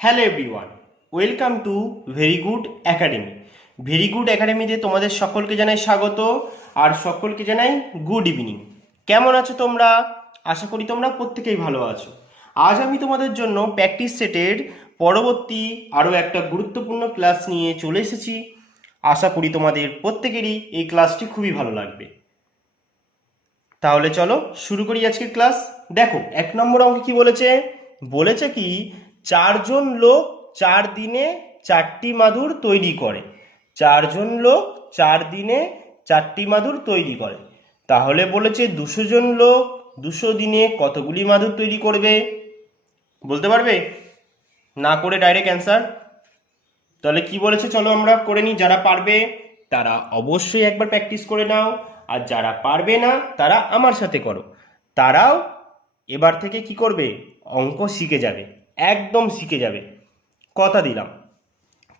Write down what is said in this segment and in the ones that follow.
Hello everyone, welcome to very good academy. Very good একাডেমিতে তোমাদের সকলকে জানাই স্বাগত আর সকলকে জানাই গুড ইভিনিং। কেমন আছো তোমরা? আশা করি তোমরা প্রত্যেকেই ভালো আছো। আজ আমি তোমাদের জন্য প্র্যাকটিস সেটের পরবর্তী আরও একটা গুরুত্বপূর্ণ ক্লাস নিয়ে চলে এসেছি। আশা করি তোমাদের প্রত্যেকেরই এই ক্লাসটি খুবই ভালো লাগবে। তাহলে চলো শুরু করি আজকের ক্লাস। দেখো 1 নম্বর অঙ্কে কি বলেছে? বলেছে কি 4জন লোক 4 দিনে 4টি মাদুর তৈরি করে। 4জন লোক 4 দিনে 4টি মাদুর তৈরি করে। তাহলে বলেছে 200 জন লোক 200 দিনে কতগুলি মাদুর তৈরি করবে? বলতে পারবে? না করে ডাইরেক্ট অ্যান্সার। তাহলে কি বলেছে চলো আমরা করে নিই। যারা পারবে তারা অবশ্যই একবার প্র্যাকটিস করে নাও, আর যারা পারবে না তারা আমার সাথে করো। তারাও এবার থেকে কি করবে? অঙ্ক শিখে যাবে, একদম শিখে যাবে, কথা দিলাম।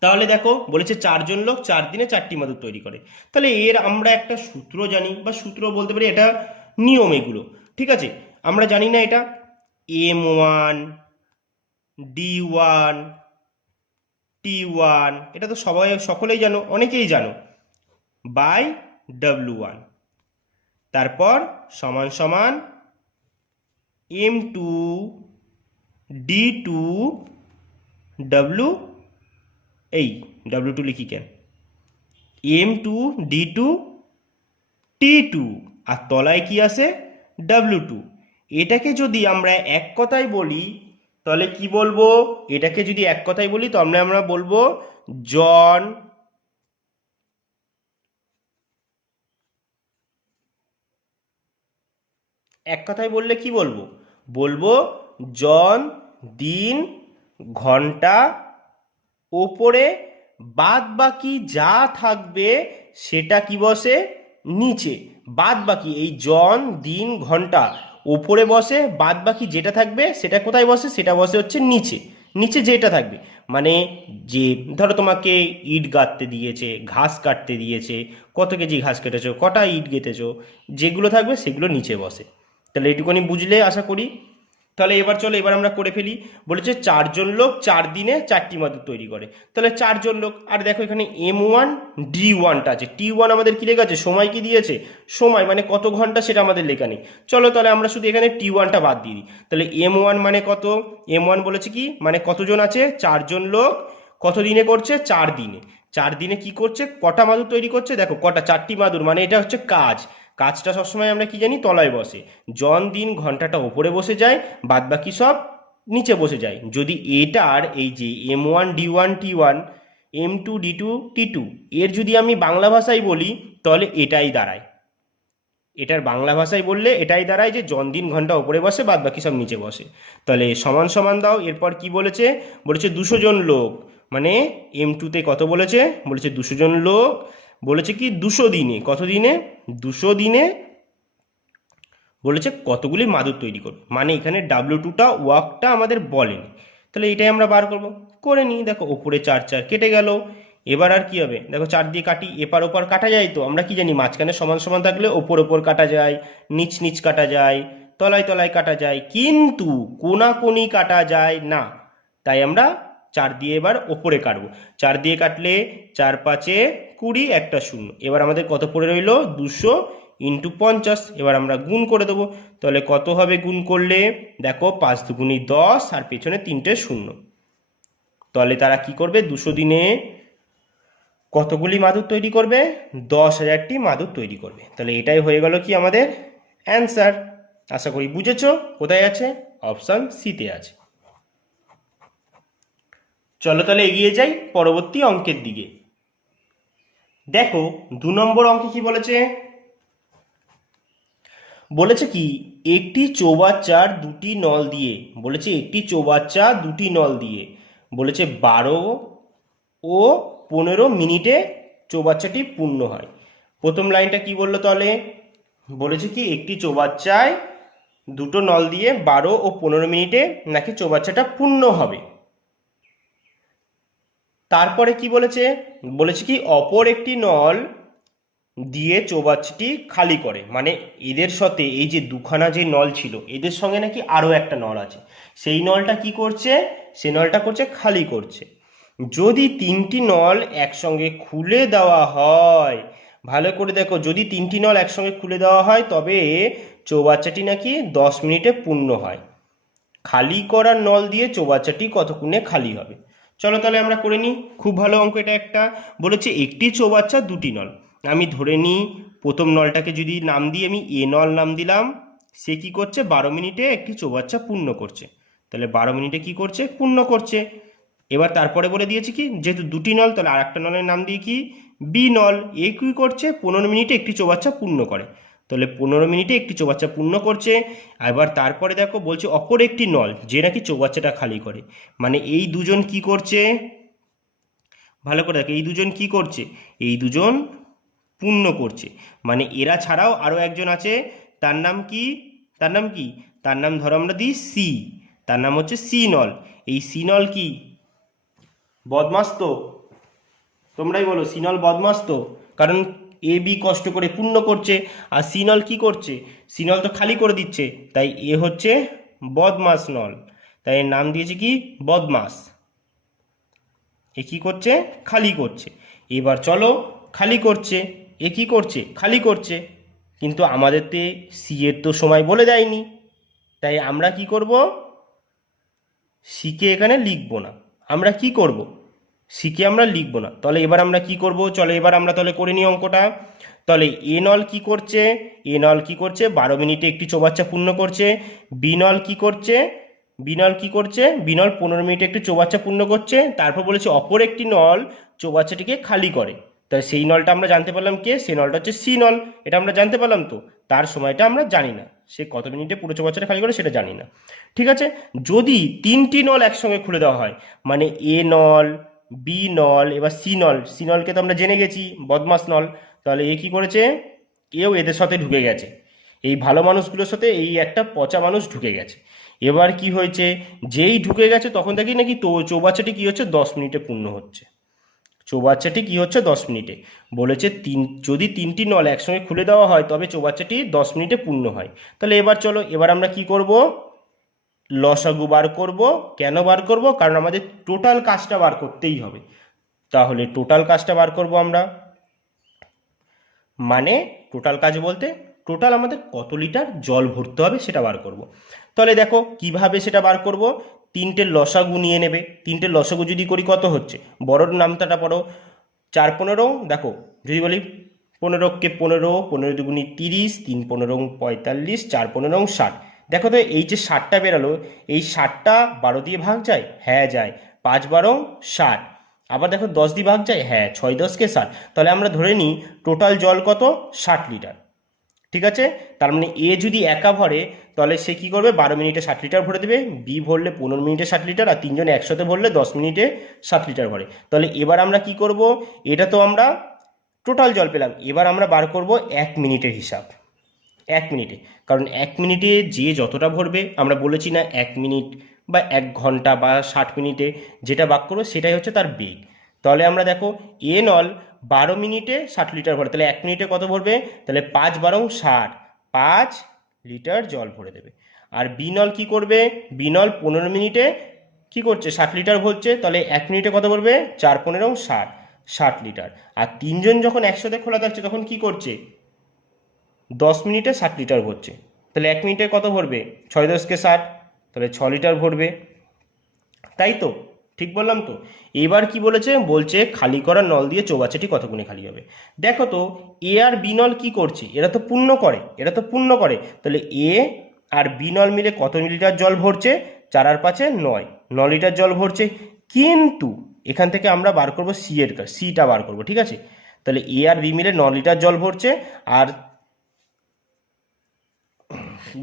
তাহলে দেখো বলেছে 4জন লোক 4 দিনে 4টি মাদুর তৈরি করে। তাহলে এর আমরা একটা সূত্র জানি, বা সূত্র বলতে পারি এটা নিয়ম এগুলো, ঠিক আছে? আমরা জানি না এটা M1 D1 T1, এটা তো সকলেই জানো, অনেকেই জানো, বাই W1, তারপর সমান সমান M2 D2 W, এই W2 লিখি কেন, M2 D2 T2, আর তলায় কি আছে? W2। এটাকে যদি আমরা এক কথায় বলি তাহলে কি বলবো? এটাকে যদি এক কথায় বলি তাহলে আমরা বলবো জন, এক কথায় বললে কি বলবো? বলবো জন, দিন, ঘন্টা, ওপরে বাদ বাকি যা থাকবে সেটা কি বসে? নিচে। বাদ বাকি এই জন, দিন, ঘন্টা ওপরে বসে, বাদ বাকি যেটা থাকবে সেটা কোথায় বসে? সেটা বসে হচ্ছে নিচে। নিচে যেটা থাকবে মানে, যে ধরো তোমাকে ইট গাঁথতে দিয়েছে, ঘাস কাটতে দিয়েছে, কত কেজি ঘাস কেটেছো, কটা ইট গেঁথেছো, যেগুলো থাকবে সেগুলো নিচে বসে। তাহলে এইটুকুনি বুঝলে আশা করি। তাহলে এবার চলো এবার আমরা করে ফেলি। বলেছে 4জন লোক 4 দিনে 4টি মাদুর তৈরি করে। তাহলে 4জন লোক, আর দেখো এখানে M1 D1টা আছে, T1 আমাদের কি লেখা আছে? সময় কি দিয়েছে? সময় মানে কত ঘন্টা সেটা আমাদের লেখা নেই। চলো তাহলে আমরা শুধু এখানে T1টা বাদ দিয়ে দিই। তাহলে M1 মানে কত? M1 বলেছে কি মানে কতজন আছে? 4জন লোক কত দিনে করছে? 4 দিনে। 4 দিনে কি করছে? কটা মাদুর তৈরি করছে? দেখো কটা, 4টি মাদুর, মানে এটা হচ্ছে কাজ। কাজটা সবসময় আমরা কি জানি? তলায় বসে। জন, দিন, ঘন্টাটা ওপরে বসে যায়, বাদ বাকি সব নিচে বসে যায়। যদি এটার এই যে M1 D1 T1 M2 D2 T2 এর যদি আমি বাংলা ভাষায় বলি তাহলে এটাই দাঁড়ায়। এটার বাংলা ভাষায় বললে এটাই দাঁড়ায় যে জন, দিন, ঘন্টা ওপরে বসে, বাদ বাকি সব নিচে বসে। তাহলে সমান সমান দাও। এরপর কি বলেছে? বলেছে 200 জন লোক, মানে M2তে কত বলেছে? বলেছে 200 জন লোক। বলেছে কি 200 দিনে, কত দিনে? 200 দিনে বলেছে কতগুলি মাদুর তৈরি করবে, মানে এখানে W2টা ওয়ার্কটা আমাদের বলেনি। তাহলে এটাই আমরা বার করব, করে নিই। দেখো ওপরে 4 4 কেটে গেল। এবার আর কি হবে? দেখো 4 দিয়ে কাটি, এপার ওপার কাটা যায়, তো আমরা কি জানি মাঝখানে সমান সমান থাকলে ওপর ওপর কাটা যায়, নিচ নিচ কাটা যায়, তলায় তলায় কাটা যায়, কিন্তু কোনাকুনি কাটা যায় না। তাই আমরা 4 দিয়ে এবার ওপরে কাটবো। 4 দিয়ে কাটলে 4 5 20, একটা শূন্য। এবার আমাদের কত পড়ে রইল? 200 ইন্টু 50। এবার আমরা গুণ করে দেবো। তাহলে কত হবে গুণ করলে? দেখো 5 দুগুণি 10, আর পেছনে 3টে শূন্য। তাহলে তারা কি করবে? 200 দিনে কতগুলি মাদুর তৈরি করবে? 10,000টি মাদুর তৈরি করবে। তাহলে এটাই হয়ে গেল কি আমাদের অ্যান্সার। আশা করি বুঝেছো। কোথায় আছে? অপশান সিতে আছে। চলো তাহলে এগিয়ে যাই পরবর্তী অঙ্কের দিকে। দেখো 2 নম্বর অঙ্কে কি বলেছে? বলেছে কি একটি চৌবাচ্চার দুটি নল দিয়ে, বলেছে একটি চৌবাচ্চা দুটি নল দিয়ে, বলেছে 12 ও 15 মিনিটে চৌবাচ্চাটি পূর্ণ হয়। প্রথম লাইনটা কি বললো তাহলে? বলেছে কি একটি চৌবাচ্চায় দুটো নল দিয়ে 12 ও 15 মিনিটে নাকি চৌবাচ্চাটা পূর্ণ হবে। তারপরে কি বলেছে? বলেছে কি অপর একটি নল দিয়ে চৌবাচ্চাটি খালি করে। মানে এদের সাথে এই যে দুখানা যে নল ছিল এদের সঙ্গে নাকি আরও একটা নল আছে, সেই নলটা কি করছে, সেই নলটা করছে খালি করছে। যদি তিনটি নল একসঙ্গে খুলে দেওয়া হয়, ভালো করে দেখো, যদি তিনটি নল একসঙ্গে খুলে দেওয়া হয় তবে চৌবাচ্চাটি নাকি 10 মিনিটে পূর্ণ হয়। খালি করার নল দিয়ে চৌবাচ্চাটি কতক্ষণে খালি হবে? চলো তাহলে আমরা করে নিই। খুব ভালো অঙ্ক এটা একটা। বলেছে একটি চৌবাচ্চা দুটি নল। আমি ধরে নিই প্রথম নলটাকে যদি নাম দিই আমি এ নল নাম দিলাম, সে কি করছে 12 মিনিটে একটি চৌবাচ্চা পূর্ণ করছে। তাহলে 12 মিনিটে কি করছে, পূর্ণ করছে। এবার তারপরে বলে দিয়েছি কি, যেহেতু দুটি নল তাহলে আর একটা নলের নাম দিয়ে কি বি নল, এ কি করছে 15 মিনিটে একটি চৌবাচ্চা পূর্ণ করে। তাহলে 15 মিনিটে একটি চৌবাচ্চা পূর্ণ করছে। এবার তারপরে দেখো বলছে অপর একটি নল যে নাকি চৌবাচ্চাটা খালি করে। মানে এই দুজন কি করছে, ভালো করে দেখো, এই দুজন কি করছে, এই দুজন পূর্ণ করছে। মানে এরা ছাড়াও আরও একজন আছে, তার নাম কি, তার নাম কি, তার নাম ধরো আমরা দিই সি, তার নাম হচ্ছে সি নল। এই সি নল কি বদমাস তো? তোমরাই বলো, সি নল বদমাস তো? কারণ এ বি কষ্ট করে পূর্ণ করছে আর সি নল কি করছে, সি নল তো খালি করে দিচ্ছে, তাই এ হচ্ছে বদমাস নল, তাই এর নাম দিয়েছে কি বদমাস। এ কি করছে, খালি করছে। এবার চলো, খালি করছে, এ কি করছে, খালি করছে, কিন্তু আমাদের তো সি এর তো সময় বলে দেয়নি, তাই আমরা কি করব, সিকে এখানে লিখবো না। আমরা কি করব, সিকে আমরা লিখবো না। তাহলে এবার আমরা কি করব, চলো এবার আমরা তাহলে করে নিই অঙ্কটা। তাহলে এ নল কি করছে, এ নল কি করছে 12 মিনিটে একটি চৌবাচ্চা পূর্ণ করছে। বি নল কি করছে, বি নল কি করছে, বি নল 15 মিনিটে একটি চৌবাচ্চা পূর্ণ করছে। তারপর বলেছে অপর একটি নল চৌবাচ্চাটিকে খালি করে। তাই সেই নলটা আমরা জানতে পারলাম কে, সেই নলটা হচ্ছে সি নল, এটা আমরা জানতে পারলাম। তো তার সময়টা আমরা জানি না, সে কত মিনিটে পুরো চৌবাচ্চাটা খালি করে সেটা জানি না। ঠিক আছে, যদি তিনটি নল একসঙ্গে খুলে দেওয়া হয়, মানে এ নল, বি নল, এবার সি নল, সি নলকে তো আমরা জেনে গেছি বদমাস নল, তাহলে এ কি করেছে, এও এদের সাথে ঢুকে গেছে, এই ভালো মানুষগুলোর সাথে এই একটা পচা মানুষ ঢুকে গেছে। এবার কি হয়েছে, যেই ঢুকে গেছে তখন থেকেই নাকি তো চৌবাচ্চাটি কি হচ্ছে 10 মিনিটে পূর্ণ হচ্ছে। চৌবাচ্চাটি কি হচ্ছে 10 মিনিটে, বলেছে যদি তিনটি নল একসঙ্গে খুলে দেওয়া হয় তবে চৌবাচ্চাটি 10 মিনিটে পূর্ণ হয়। তাহলে এবার চলো, এবার আমরা কি করব, লসাগু বার করব। কেন বার করব, কারণ আমাদের টোটাল কাজটা বার করতেই হবে। তাহলে টোটাল কাজটা বার করব আমরা, মানে টোটাল কাজ বলতে টোটাল আমাদের কত লিটার জল ভরতে হবে সেটা বার করব। তাহলে দেখো কিভাবে সেটা বার করব, তিনটে লসাগু নিয়ে নেবে। তিনটে লসাগু যদি করি কত হচ্ছে, বড়র নামতাটা পড়ো, 4 15, দেখো যদি বলি 15কে 15, 15 দুগুণি 30, 3 15 45, 4 15 60। দেখো তো এই যে 60টা বেরালো, এই 60টা 12 দিয়ে ভাগ যায়, হ্যাঁ যায়, 5 12 60। আবার দেখো 10 দিয়ে ভাগ যায়, হ্যাঁ 6 10 কে 60। তাহলে আমরা ধরে নিই টোটাল জল কত, 60 লিটার। ঠিক আছে, তার মানে এ যদি একা ভরে তাহলে সে কি করবে, 12 মিনিটে 60 লিটার ভরে দেবে। বি ভরলে 15 মিনিটে 60 লিটার, আর তিনজন একসাথে ভরলে 10 মিনিটে 60 লিটার ভরে। তাহলে এবার আমরা কি করব, এটা তো আমরা টোটাল জল পেলাম, এবার আমরা বার করব 1 মিনিটের হিসাব। 1 মিনিটে, কারণ 1 মিনিটে যে যতটা ভরবে, আমরা বলেছি না 1 মিনিট বা 1 ঘন্টা বা 60 মিনিটে যেটা বাক করবো সেটাই হচ্ছে তার বেগ। তাহলে আমরা দেখো এ নল 12 মিনিটে 60 লিটার ভরে, তাহলে 1 মিনিটে কত ভরবে, তাহলে 5 12 60, 5 লিটার জল ভরে দেবে। আর বি নল কি করবে, বি নল 15 মিনিটে কি করছে 60 লিটার ভরছে, তাহলে 1 মিনিটে কত ভরবে, 4 15 60, 60 লিটার। আর তিনজন যখন একসাথে খোলা থাকছে তখন কি করছে, 10 মিনিটে 60 লিটার ভরছে, তাহলে 1 মিনিটে কত ভরবে, 6 10 কে 60, তাহলে 6 লিটার ভরবে। তাই তো, ঠিক বললাম তো? এবার কি বলেছে, বলছে খালি করা নল দিয়ে চৌবাচ্চাটি কতক্ষণে খালি হবে। দেখো তো এ আর বি নল কি করছে, এরা তো পূর্ণ করে, এরা তো পূর্ণ করে। তাহলে এ আর বি নল মিলে কত লিটার জল ভরছে, 4 আর 5 9, 9 লিটার জল ভরছে। কিন্তু এখান থেকে আমরা বার করব সি এর কাজ, সিটা বার করব, ঠিক আছে। তাহলে এ আর বি মিলে 9 লিটার জল ভরছে, আর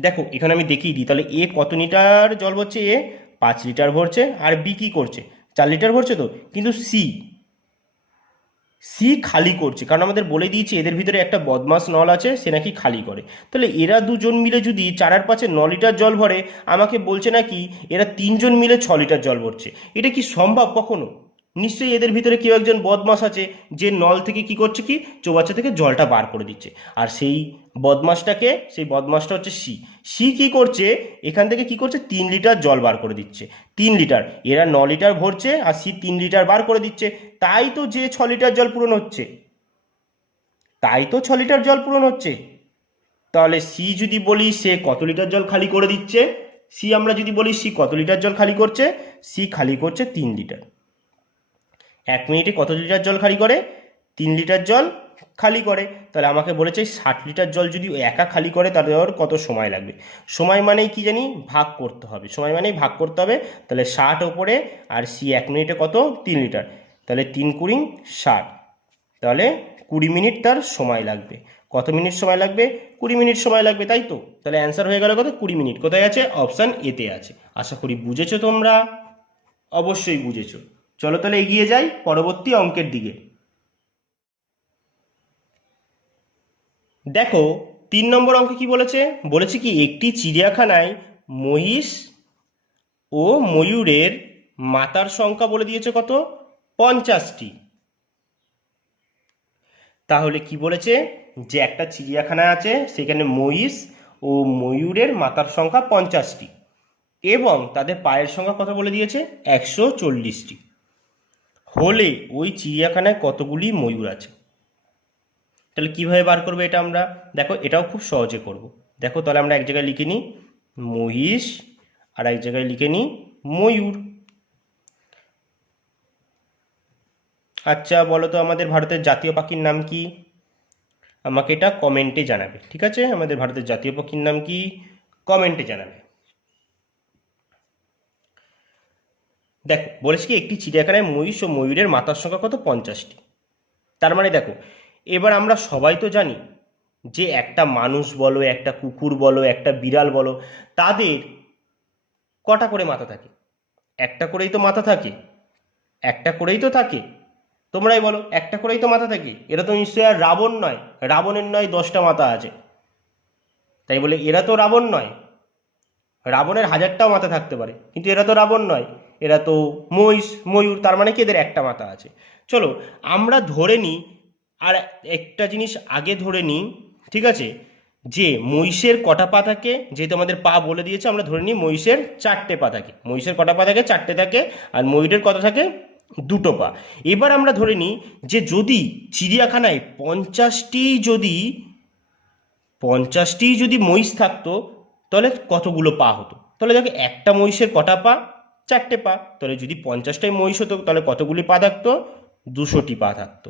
দেখো এখানে আমি দেখিয়ে দিই, তাহলে এ কত লিটার জল ভরছে, এ 5 লিটার ভরছে, আর বি কি করছে 4 লিটার ভরছে। তো কিন্তু সি, সি খালি করছে, কারণ আমাদের বলে দিয়েছি এদের ভিতরে একটা বদমাস নল আছে, সে নাকি খালি করে। তাহলে এরা দুজন মিলে যদি 4 আর 5 9 লিটার জল ভরে, আমাকে বলছে নাকি এরা তিনজন মিলে 6 লিটার জল ভরছে। এটা কি সম্ভব কখনো? নিশ্চয়ই এদের ভিতরে কেউ একজন বদমাশ আছে যে নল থেকে কি করছে, কি চৌবাচ্চা থেকে জলটা বার করে দিচ্ছে। আর সেই বদমাশটা হচ্ছে সি। সি কি করছে, এখান থেকে কি করছে, 3 লিটার জল বার করে দিচ্ছে। 3 লিটার, এরা 9 লিটার ভরছে আর সি 3 লিটার বার করে দিচ্ছে। তাই তো যে 6 লিটার জল পূরণ হচ্ছে, তাই তো 6 লিটার জল পূরণ হচ্ছে। তাহলে সি যদি বলি সে কত লিটার জল খালি করে দিচ্ছে, আমরা যদি বলি সি কত লিটার জল খালি করছে, সি খালি করছে 3 লিটার। 1 মিনিটে কত লিটার জল খালি করে, 3 লিটার জল খালি করে। তাহলে আমাকে বলেছে 60 লিটার জল যদি একা খালি করে তাহলে ওর কত সময় লাগবে। সময় মানেই কি জানি, ভাগ করতে হবে। সময় মানেই ভাগ করতে হবে। তাহলে 60 ওপরে আর সি 1 মিনিটে কত, 3 লিটার, তাহলে 3×, 60, তাহলে 20 মিনিট তার সময় লাগবে। কত মিনিট সময় লাগবে, 20 মিনিট সময় লাগবে, তাই তো। তাহলে অ্যান্সার হয়ে গেল কত, 20 মিনিট। কোথায় আছে, অপশান এতে আছে। আশা করি বুঝেছো তোমরা, অবশ্যই বুঝেছো। চলো তাহলে এগিয়ে যাই পরবর্তী অঙ্কের দিকে। দেখো 3 নম্বর অঙ্কে কি বলেছে, বলেছে কি একটি চিড়িয়াখানায় মহিষ ও ময়ূরের মাতার সংখ্যা বলে দিয়েছে কত, 50টি। তাহলে কি বলেছে, যে একটা চিড়িয়াখানা আছে সেখানে মহিষ ও ময়ূরের মাতার সংখ্যা 50টি এবং তাদের পায়ের সংখ্যা কত বলে দিয়েছে, 140টি। হলে ওই চিড়িয়াখানায় কতগুলি ময়ূর আছে। তাহলে কিভাবে বার করবো এটা আমরা, দেখো এটাও খুব সহজে করব। দেখো তাহলে আমরা এক জায়গায় লিখে নিই মহিষ আর এক জায়গায় লিখে নিই ময়ূর। আচ্ছা বলো তো আমাদের ভারতের জাতীয় পাখির নাম কি, আমাকে এটা কমেন্টে জানাবে, ঠিক আছে। আমাদের ভারতের জাতীয় পাখির নাম কি, কমেন্টে জানাবে। দেখো বলেছে কি একটি চিড়িয়াখানায় মহিষ ও ময়ূরের মাতার সংখ্যা কত, 50টি। তার মানে দেখো এবার আমরা সবাই তো জানি যে একটা মানুষ বলো, একটা কুকুর বলো, একটা বিড়াল বলো, তাদের কটা করে মাথা থাকে, একটা করেই তো মাথা থাকে, একটা করেই তো থাকে। তোমরাই বলো, একটা করেই তো মাথা থাকে। এরা তো নিশ্চয়ই আর রাবণ নয়, রাবণের নয় 10টা মাথা আছে। তাই বলে এরা তো রাবণ নয়, রাবণের 1000টাও মাথা থাকতে পারে, কিন্তু এরা তো রাবণ নয়, এরা তো মহিষ ময়ূর, তার মানে কি এদের একটা মাথা আছে। চলো আমরা ধরে নিই, আর একটা জিনিস আগে ধরে নিই, ঠিক আছে, যে মহিষের কটা পা থাকে, যেহেতু আমাদের পা বলে দিয়েছে আমরা ধরে নিই মহিষের 4টে পা থাকে। মহিষের কটা পা থাকে, 4টে থাকে। আর ময়ূরের কত থাকে, 2টো পা। এবার আমরা ধরে নিই যে যদি চিড়িয়াখানায় 50টি যদি মহিষ থাকতো তাহলে কতগুলো পা হতো। তাহলে দেখো একটা মহিষের কটা পা, 4টে পা। তাহলে যদি 50টাই মহিষ হতো তাহলে কতগুলি পা থাকতো, 200টি পা থাকতো।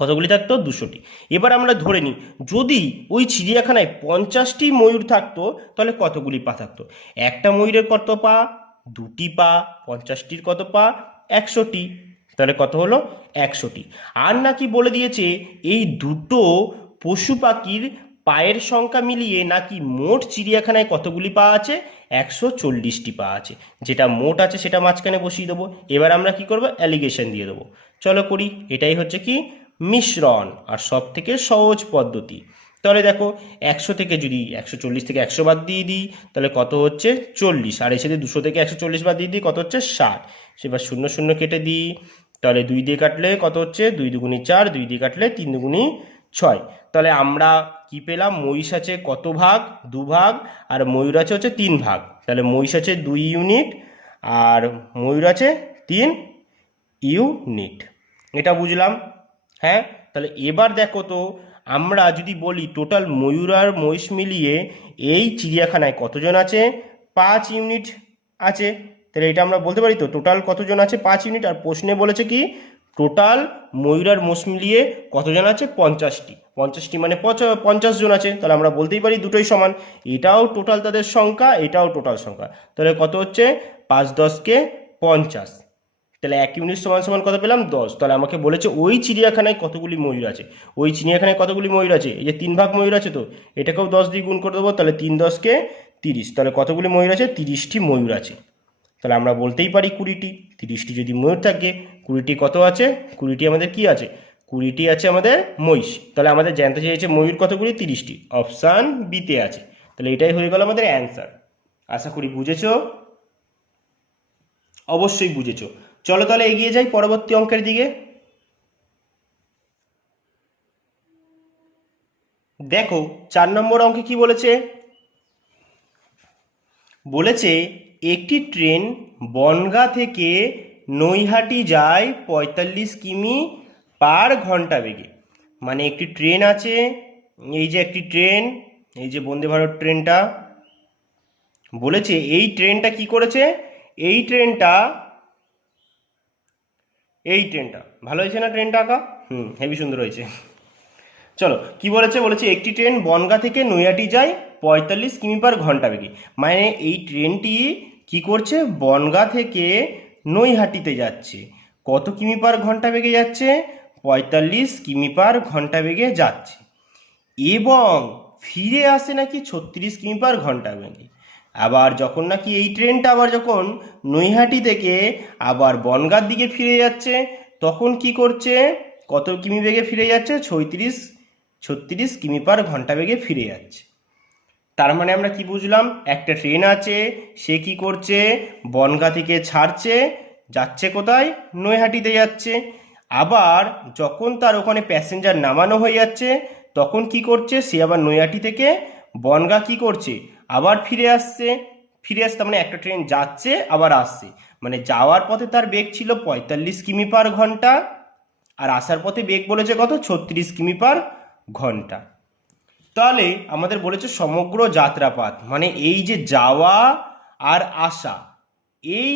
কতগুলি থাকতো, 200টি। এবার আমরা ধরে নিই যদি ওই চিড়িয়াখানায় 50টি ময়ূর থাকতো তাহলে কতগুলি পা থাকতো। একটা ময়ূরের কত পা, 2টি পা, 50টির কত পা, 100টি। তাহলে কত হলো, 100টি। আর নাকি বলে দিয়েছে এই দুটো পশু পাখির পায়ের সংখ্যা মিলিয়ে নাকি মোট চিড়িয়াখানায় কতগুলি পা আছে, 140টি পা আছে। যেটা মোট আছে সেটা মাঝখানে বসিয়ে দেবো। এবার আমরা কি করব, অ্যালিগেশন দিয়ে দেবো। চলো করি, এটাই হচ্ছে কি মিশ্রণ আর সব থেকে সহজ পদ্ধতি। তাহলে দেখো 100 থেকে যদি 140 থেকে 100 বাদ দিয়ে দিই তাহলে কত হচ্ছে, 40। আর এসে 200 থেকে 140 বাদ দিয়ে দিই কত হচ্ছে, 60। সেবার 0 0 কেটে দিই, তাহলে 2 দিয়ে কাটলে কত হচ্ছে, 2 দুগুণি 4, 2 দিয়ে কাটলে 3 দুগুণি 6। তাহলে আমরা কি পেলাম, মহিষ আছে কত ভাগ, 2 ভাগ, আর ময়ূর আছে হচ্ছে 3 ভাগ। তাহলে মহিষ আছে 2 ইউনিট আর ময়ূর আছে 3 ইউনিট। এটা বুঝলাম। হ্যাঁ, তাহলে এবার দেখো তো আমরা যদি বলি টোটাল ময়ূর আর মহিষ মিলিয়ে এই চিড়িয়াখানায় কতজন আছে, 5 ইউনিট আছে। তাহলে এটা আমরা বলতে পারি তো টোটাল কতজন আছে, 5 ইউনিট। আর প্রশ্নে বলেছে কি টোটাল ময়ূর আর মোষ মিলিয়ে কতজন আছে, 50টি। 50টি মানে 50 জন আছে। তাহলে আমরা বলতেই পারি দুটোই সমান, এটাও টোটাল তাদের সংখ্যা, এটাও টোটাল সংখ্যা। তাহলে কত হচ্ছে, 5 10 কে 50। তাহলে 1 ইউনিট সমান সমান কত পেলাম, 10। তাহলে আমাকে বলেছে ওই চিড়িয়াখানায় কতগুলি ময়ূর আছে। ওই চিড়িয়াখানায় কতগুলি ময়ূর আছে, এই যে 3 ভাগ ময়ূর আছে, তো এটাকেও 10 দিয়ে গুণ করে দেবো। তাহলে 3 10 কে 30। তাহলে কতগুলি ময়ূর আছে, 30টি ময়ূর আছে। তাহলে আমরা বলতেই পারি 20টি। 30টি যদি ময়ূর থাকে, 20টি কত আছে, 20টি আমাদের কি আছে, 20টি আছে আমাদের মহিষ। তাহলে আমাদের জানতে চেয়েছে ময়ূর কতগুলি, 30টি। অপশান বিতে আছে। তাহলে এটাই হয়ে গেল আমাদের অ্যান্সার। আশা করি বুঝেছো, অবশ্যই বুঝেছো। চলো তাহলে এগিয়ে যাই পরবর্তী অঙ্কের দিকে। দেখো 4 নম্বর অঙ্কে কি বলেছে, বলেছে একটি ট্রেন বনগাঁ থেকে নৈহাটি যায় 45 কিমি পার ঘন্টা বেগে। মানে একটি ট্রেন আছে, এই যে একটি ট্রেন, এই যে বন্দে ভারত ট্রেনটা, বলেছে এই ট্রেনটা কি করেছে, এই ট্রেনটা ভালো হয়েছে না ট্রেনটা আঁকা? হেবি সুন্দর হয়েছে। চলো কি বলেছে, বলেছে একটি ট্রেন বনগাঁ থেকে নৈহাটি যায় 45 কিমি পার ঘন্টা বেগে। মানে এই ট্রেনটি কি করছে, বনগাঁ থেকে নৈহাটিতে যাচ্ছে, কত কিমি পার ঘন্টা বেগে যাচ্ছে, 45 কিমি পার ঘন্টা বেগে যাচ্ছে, এবং ফিরে আসে নাকি 36 কিমি পার ঘন্টা বেগে। আবার যখন নাকি এই ট্রেনটা আবার যখন নৈহাটি থেকে আবার বনগাঁর দিকে ফিরে যাচ্ছে, তখন কি করছে, কত কিমি বেগে ফিরে যাচ্ছে, 36 কিমি পার ঘন্টা বেগে ফিরে যাচ্ছে। তার মানে আমরা কি বুঝলাম, একটা ট্রেন আছে, সে কি করছে, বনগাঁ থেকে ছাড়ছে, যাচ্ছে কোথায়, নৈহাটিতে যাচ্ছে। আবার যখন তার ওখানে প্যাসেঞ্জার নামানো হয়ে যাচ্ছে, তখন কি করছে, সে আবার নৈহাটি থেকে বনগাঁ কি করছে, আবার ফিরে আসছে। মানে একটা ট্রেন যাচ্ছে আবার আসছে, মানে যাওয়ার পথে তার বেগ ছিল 45 কিমি পার ঘন্টা, আর আসার পথে বেগ বলেছে কত, 36 কিমি পার ঘন্টা। তাহলে আমাদের বলেছে সমগ্র যাত্রাপথ, মানে এই যে যাওয়া আর আসা, এই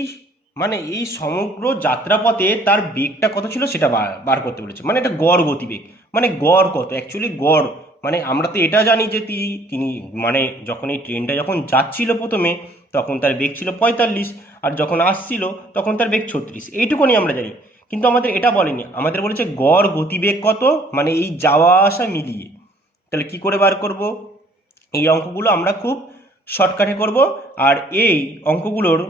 মানে এই সমগ্র যাত্রাপথে তার বেগটা কত ছিল সেটা বার করতে বলেছে। মানে এটা গড় গতিবেগ, মানে গড় কত, অ্যাকচুয়ালি গড়, মানে আমরা তো এটা জানি যে তিনি মানে যখন এই ট্রেনটা যখন যাচ্ছিল প্রথমে, তখন তার বেগ ছিল 45, আর যখন আসছিল তখন তার বেগ 36, এইটুকুনি আমরা জানি। কিন্তু আমাদের এটা বলেনি, আমাদের বলেছে গড় গতিবেগ কত, মানে এই যাওয়া আসা মিলিয়ে। তাহলে কি করে বার করব, এই অঙ্কগুলো আমরা খুব শর্টকাটে করব। আর এই অঙ্কগুলোর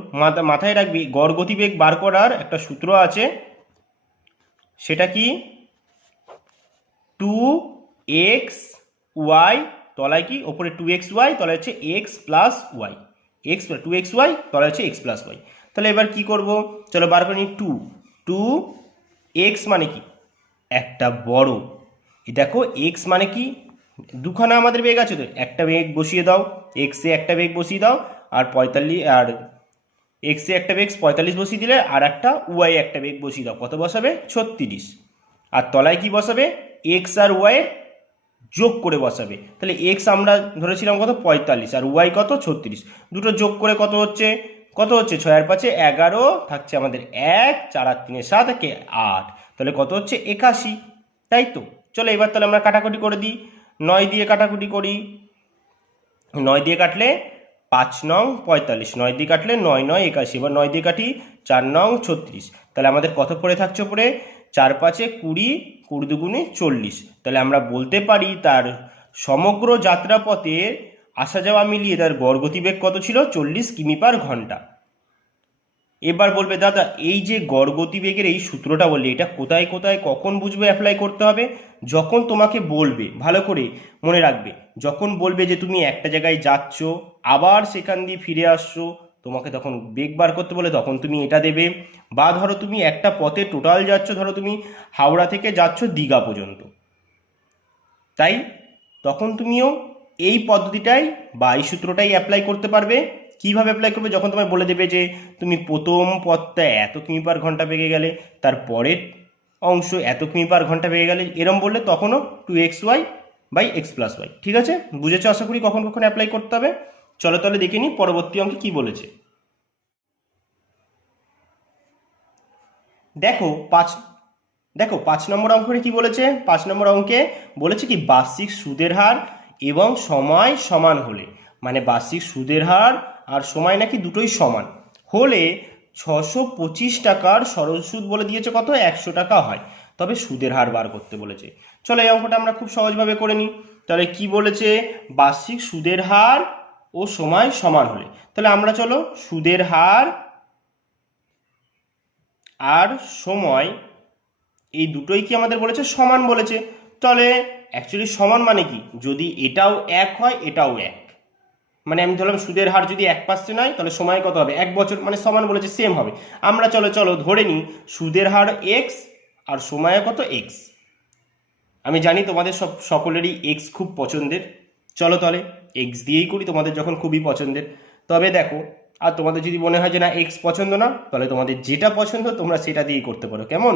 মাথায় রাখবি, গড় গতিবেগ বার করার একটা সূত্র আছে, সেটা কি, 2xy, তলায় কি, ওপরে 2xy, তলায় হচ্ছে x plus Y, x 2xy, তলায় হচ্ছে x প্লাস ওয়াই। তাহলে এবার কি করব, চলো বার করে নিই। 2x মানে কি, একটা বড়, দেখো x মানে কি, দুখানা আমাদের বেগ আছে, তো একটা বেগ বসিয়ে দাও, এক্সে একটা বেগ বসিয়ে দাও, আর 45, আর এক্সে একটা বেগ 45 বসিয়ে দিলে, আর একটা ওয়াই একটা বেগ বসিয়ে দাও, কত বসাবে, 36। আর তলায় কি বসাবে, এক্স আর ওয়াই যোগ করে বসাবে। তাহলে এক্স আমরা ধরেছিলাম কত, 45, আর ওয়াই কত, 36, দুটো যোগ করে কত হচ্ছে, 6 আর 5 11, থাকছে আমাদের 1, 4 আর 3 7, 8, তাহলে কত হচ্ছে, 81, তাই তো। চলো এবার তাহলে আমরা কাটাকুটি করে দিই, 9 দিয়ে কাটাকুটি করি, 9 দিয়ে কাটলে 5 নং 45, 9 দিয়ে কাটলে 9 9 81, এবার 9 দিয়ে কাটি, 4 নং 36, তাহলে আমাদের কত পড়ে থাকছে পড়ে, 4 5 20, 20 দুগুণে 40। তাহলে আমরা বলতে পারি তার সমগ্র যাত্রাপথে আসা যাওয়া মিলিয়ে তার গড় গতিবেগ কত ছিল, 40 কিমি পার ঘন্টা। এবার বলবে দাদা এই যে গড় গতিবেগের এই সূত্রটা বললে, এটা কোথায় কোথায় কখন বুঝবে অ্যাপ্লাই করতে হবে, যখন তোমাকে বলবে, ভালো করে মনে রাখবে, যখন বলবে যে তুমি একটা জায়গায় যাচ্ছ আবার সেখান দিয়ে ফিরে আসছো, তোমাকে তখন বেগ বার করতে বলে, তখন তুমি এটা দেবে। বা ধরো তুমি একটা পথে টোটাল যাচ্ছ, ধরো তুমি হাওড়া থেকে যাচ্ছ দীঘা পর্যন্ত, তাই তখন তুমিও এই পদ্ধতিটাই বা এই সূত্রটাই অ্যাপ্লাই করতে পারবে। কিভাবে অ্যাপ্লাই করবে, যখন তোমায় বলে দেবে যে তুমি প্রথম পথটা এত কিমি পার ঘন্টা বেগে গেলে, তারপরের অংশ এত কিমি পার ঘন্টা বেগে গেলে, এরম বললে তখনও 2xy by x plus Y. ঠিক আছে, বুঝেছো আশা করি কখন কখন অ্যাপ্লাই করতে হবে। চলো তাহলে দেখে নিই পরবর্তী অঙ্কে কি বলেছে। দেখো 5 নম্বর অঙ্কে কি বলেছে, 5 নম্বর অঙ্কে বলেছে কি, বার্ষিক সুদের হার এবং সময় সমান হলে, মানে বার্ষিক সুদের হার আর সময় নাকি দুটোই সমান হলে 625 টাকার সরল সুদ বলে দিয়েছে কত, 100 টাকা হয়, তবে সুদের হার বার করতে বলেছে। চলো এই অঙ্কটা আমরা খুব সহজভাবে করে নিই। তাহলে কি বলেছে, বার্ষিক সুদের হার ও সময় সমান হলে, তাহলে আমরা চলো সুদের হার আর সময় এই দুটোই কি আমাদের বলেছে, সমান বলেছে। তাহলে অ্যাকচুয়ালি সমান মানে কি, যদি এটাও 1 হয় এটাও 1, মানে আমি ধরলাম সুদের হার যদি 1% হয় তাহলে সময় কত হবে, 1 বছর, মানে সমান বলেছে সেম হবে। আমরা চলো চলো ধরে নিই সুদের হার এক্স আর সময় কত এক্স। আমি জানি তোমাদের সকলেরই এক্স খুব পছন্দের, চলো তাহলে এক্স দিয়েই করি তোমাদের যখন খুবই পছন্দের। তবে দেখো, আর তোমাদের যদি মনে হয় যে না এক্স পছন্দ না, তাহলে তোমাদের যেটা পছন্দ তোমরা সেটা দিয়েই করতে পারো, কেমন?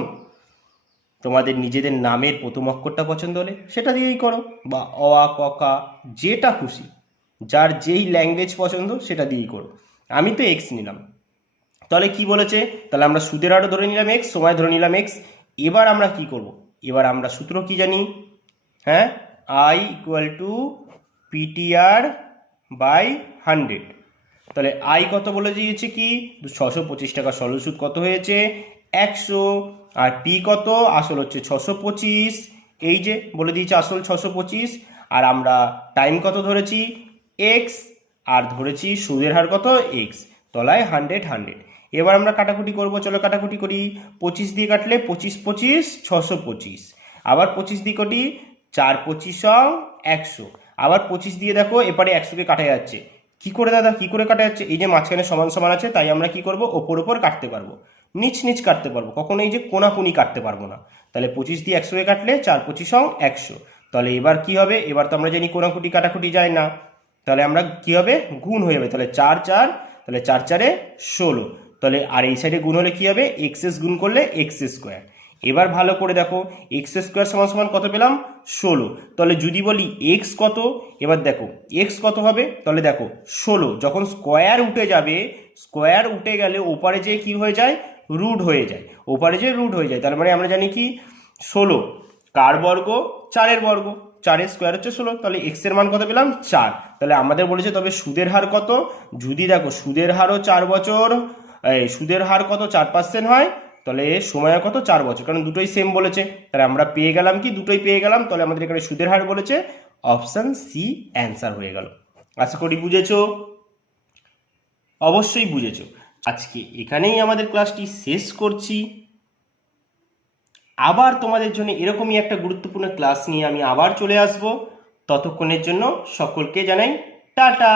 তোমাদের নিজেদের নামের প্রথম অক্ষরটা পছন্দ হলে সেটা দিয়েই করো, বা অ আ ক কা যেটা খুশি, যার যেই ল্যাঙ্গুয়েজ পছন্দ সেটা দিয়েই করো। আমি তো এক্স নিলাম। তাহলে কি বলেছে, তাহলে আমরা সুদের হারও ধরে নিলাম এক্স, সময় ধরে নিলাম এক্স। এবার আমরা কি করব, এবার আমরা সূত্র কি জানি, হ্যাঁ, I equal to PTR by 100। তাহলে আই কত বলে দিয়েছে কি 625 টাকা, সরল সুদ কত হয়েছে 100, আর পি কত, আসল হচ্ছে 625, এই যে বলে দিয়েছে আসল 625, আর আমরা টাইম কত ধরেছি এক্স, আর ধরেছি সুদের হার কত এক্স, তলায় 100। এবার আমরা কাটাকুটি করব, চলো কাটাকুটি করি। 25 দিয়ে কাটলে 25 25 625, আবার 25 দিয়ে কটি 4 25 100, আবার 25 দিয়ে দেখো এপারে 100কে কাটা যাচ্ছে। কি করে দাদা, কি করে কাটা যাচ্ছে, এই যে মাঝখানে সমান সমান আছে, তাই আমরা কি করব, ওপর ওপর কাটতে পারবো, নিচ নিচ কাটতে পারবো, কখনো এই যে কোনাকুনি কাটতে পারবো না। তাহলে 25 দিয়ে 100কে কাটলে 4 25 100। তাহলে এবার কি হবে, এবার তো আমরা জানি কোনাকুটি কাটাকুটি যায় না, তাহলে আমরা কি হবে গুণ হয়ে যাবে, তাহলে 4 4, তাহলে 4 4 16, তাহলে আর এই সাইডে গুণ হলে কি হবে এক্স গুণ করলে এক্স স্কোয়ার। এবার ভালো করে দেখো এক্স স্কোয়ার সমান সমান কত পেলাম 16। তাহলে যদি বলি এক্স কত, এবার দেখো এক্স কত হবে, তাহলে দেখো 16 যখন স্কোয়ার উঠে যাবে, স্কোয়ার উঠে গেলে ওপারে যে কি হয়ে যায় রুট হয়ে যায়, ওপারে যে রুট হয়ে যায়, তার মানে আমরা জানি কি 16 কার বর্গ 4-এর বর্গ, 4-এর স্কোয়ার হচ্ছে 16, তাহলে এক্স এর মান কত পেলাম 4। তাহলে আমাদের বলেছে তবে সুদের হার কত, যদি দেখো সুদের হারও 4 বছর, সুদের হার কত 4% হয়, তাহলে সময় কত 4 বছর, কারণ দুটোই সেম বলেছে, তাহলে আমরা পেয়ে গেলাম কি দুটোই পেয়ে গেলাম, তাহলে আমাদের এখানে সুদের হার বলেছে, অপশন সি অ্যান্সার হয়ে গেল। আশা করি বুঝেছো, অবশ্যই বুঝেছো। আজকে এখানেই আমাদের ক্লাসটি শেষ করছি। আবার তোমাদের জন্য এরকমই একটা গুরুত্বপূর্ণ ক্লাস নিয়ে আমি আবার চলে আসব। ততক্ষণের জন্য সকলকে জানাই টাটা।